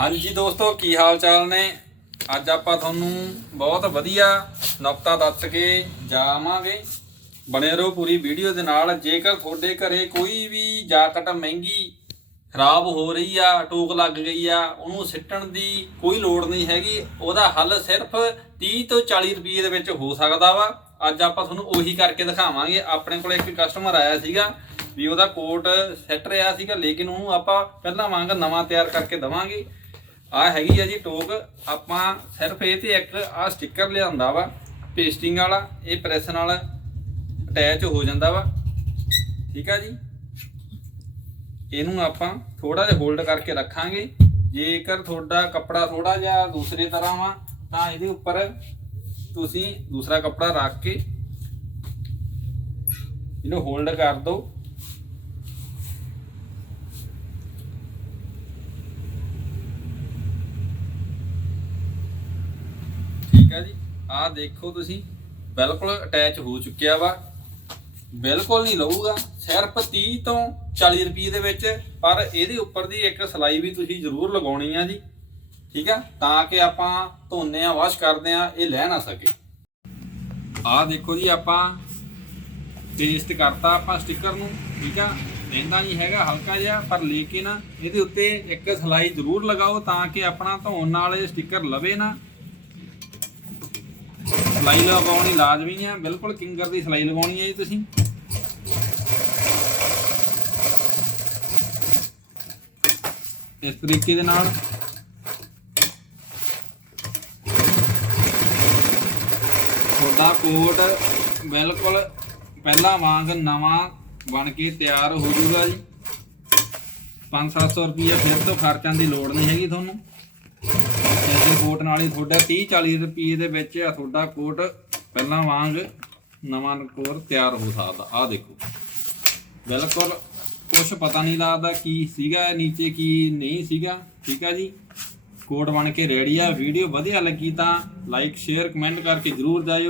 ਹਾਂਜੀ ਦੋਸਤੋ, ਕੀ ਹਾਲ ਚਾਲ ਨੇ? ਅੱਜ ਆਪਾਂ ਤੁਹਾਨੂੰ ਬਹੁਤ ਵਧੀਆ ਨੁਕਤਾ ਦੱਸ ਕੇ ਜਾਵਾਂਗੇ। ਬਣੇ ਰਹੋ ਪੂਰੀ ਵੀਡੀਓ ਦੇ ਨਾਲ। ਜੇਕਰ ਤੁਹਾਡੇ ਘਰੇ ਕੋਈ ਵੀ ਜਾਕਟ ਮਹਿੰਗੀ, ਖਰਾਬ ਹੋ ਰਹੀ ਆ, ਟੋਕ ਲੱਗ ਗਈ ਆ, ਉਹਨੂੰ ਸਿੱਟਣ ਦੀ ਕੋਈ ਲੋੜ ਨਹੀਂ ਹੈਗੀ। ਉਹਦਾ ਹੱਲ ਸਿਰਫ 30 ਤੋਂ 40 ਰੁਪਏ ਦੇ ਵਿੱਚ ਹੋ ਸਕਦਾ ਵਾ। ਅੱਜ ਆਪਾਂ ਤੁਹਾਨੂੰ ਉਹੀ ਕਰਕੇ ਦਿਖਾਵਾਂਗੇ। ਆਪਣੇ ਕੋਲ ਇੱਕ ਕਸਟਮਰ ਆਇਆ ਸੀਗਾ ਵੀ ਉਹਦਾ ਕੋਟ ਸਿੱਟ ਰਿਹਾ ਸੀਗਾ, ਲੇਕਿਨ ਉਹਨੂੰ ਆਪਾਂ ਪਹਿਲਾਂ ਵਾਂਗ ਨਵਾਂ ਤਿਆਰ ਕਰਕੇ ਦਵਾਂਗੇ। ਆ ਹੈਗੀ ਆ ਜੀ ਟੋਕ। ਆਪਾਂ ਸਿਰਫ ਇਹ ਤੇ ਇੱਕ ਆ ਸਟicker ਲਿਆਂਦਾ ਵਾ ਪੇਸਟਿੰਗ ਵਾਲਾ, ਇਹ ਪ੍ਰੈਸ ਨਾਲ ਅਟੈਚ ਹੋ ਜਾਂਦਾ ਵਾ। ਠੀਕ ਆ ਜੀ? ਇਹਨੂੰ ਆਪਾਂ ਥੋੜਾ ਜਿਹਾ ਹੋਲਡ ਕਰਕੇ ਰੱਖਾਂਗੇ। ਜੇਕਰ ਤੁਹਾਡਾ ਕੱਪੜਾ ਥੋੜਾ ਜਿਹਾ ਦੂਸਰੇ ਤਰ੍ਹਾਂ ਵਾ, ਤਾਂ ਇਹਦੇ ਉੱਪਰ ਤੁਸੀਂ ਦੂਸਰਾ ਕੱਪੜਾ ਰੱਖ ਕੇ ਇਹਨੂੰ ਹੋਲਡ ਕਰ ਦਿਓ। ਠੀਕ ਜੀ। ਆਹ ਦੇਖੋ ਤੁਸੀਂ, ਬਿਲਕੁਲ ਅਟੈਚ ਹੋ ਚੁੱਕਿਆ ਵਾ। ਬਿਲਕੁਲ ਨਹੀਂ ਲਊਗਾ। ਸਿਰਫ 30 ਤੋਂ 40 ਰੁਪਏ ਦੇ ਵਿੱਚ। ਪਰ ਇਹਦੇ ਉੱਪਰ ਦੀ ਇੱਕ ਸਲਾਈ ਵੀ ਤੁਸੀਂ ਜ਼ਰੂਰ ਲਗਾਉਣੀ ਆ ਜੀ। ਠੀਕ ਆ? ਤਾਂ ਕਿ ਆਪਾਂ ਧੋਨੇ ਆ ਵਾਸ਼ ਕਰਦੇ ਆ, ਇਹ ਲੈ ਨਾ ਸਕੇ। ਆਹ ਦੇਖੋ ਜੀ, ਆਪਾਂ ਪੇਸਟ ਕਰਤਾ ਆਪਾਂ ਸਟicker ਨੂੰ। ਠੀਕ ਆ? ਰਹਿੰਦਾ ਨਹੀਂ ਹੈਗਾ, ਹਲਕਾ ਜਿਹਾ, ਪਰ ਲੈ ਕੇ ਨਾ ਇਹਦੇ ਉੱਤੇ ਇੱਕ ਸਲਾਈ ਜ਼ਰੂਰ ਲਗਾਓ ਤਾਂ ਕਿ ਆਪਣਾ ਧੋਣ ਨਾਲ ਇਹ ਸਟicker ਲਵੇ ਨਾ। ਸਲਾਈ ਲਗਾਉਣੀ ਲਾਜ਼ਮੀ ਹੈ ਬਿਲਕੁਲ ਕਿੰਗਰ ਦੀ ਸਲਾਈ ਲਗਾਉਣੀ ਹੈ ਜੀ ਤੁਸੀਂ। ਇਸ ਤਰੀਕੇ ਦੇ ਨਾਲ। ਤੁਹਾਡਾ ਕੋਟ ਬਿਲਕੁਲ ਪਹਿਲਾਂ ਵਾਂਗ ਨਵਾਂ ਬਣ ਕੇ ਤਿਆਰ ਹੋ ਜਾਊਗਾ ਜੀ। 5-700 ਰੁਪਏ ਫਿਰ ਤੋਂ ਖਰਚਣ ਦੀ ਲੋੜ ਨਹੀਂ ਹੈਗੀ ਤੁਹਾਨੂੰ। ਇਸੇ ਕੋਟ ਨਾਲ ਹੀ ਤੁਹਾਡਾ 30-40 ਰੁਪਏ ਦੇ ਵਿੱਚ ਆ ਤੁਹਾਡਾ ਕੋਟ। ਪਹਿਲਾਂ ਵਾਂਗ ਨਵਾਂ ਕੋਰ ਤਿਆਰ ਹੋ ਸਕਦਾ। ਆਹ ਦੇਖੋ। ਬਿਲਕੁਲ ਕੁਝ ਪਤਾ ਨਹੀਂ ਲੱਗਦਾ ਕੀ ਸੀਗਾ, ਨੀਚੇ ਕੀ ਨਹੀਂ ਸੀਗਾ। ਠੀਕ ਆ ਜੀ? ਕੋਟ ਬਣ ਕੇ ਰੈਡੀ ਆ। ਵੀਡੀਓ ਵਧੀਆ ਲੱਗੀ ਤਾਂ ਲਾਈਕ ਸ਼ੇਅਰ ਕਮੈਂਟ ਕਰਕੇ ਜਰੂਰ ਜਾਇਓ।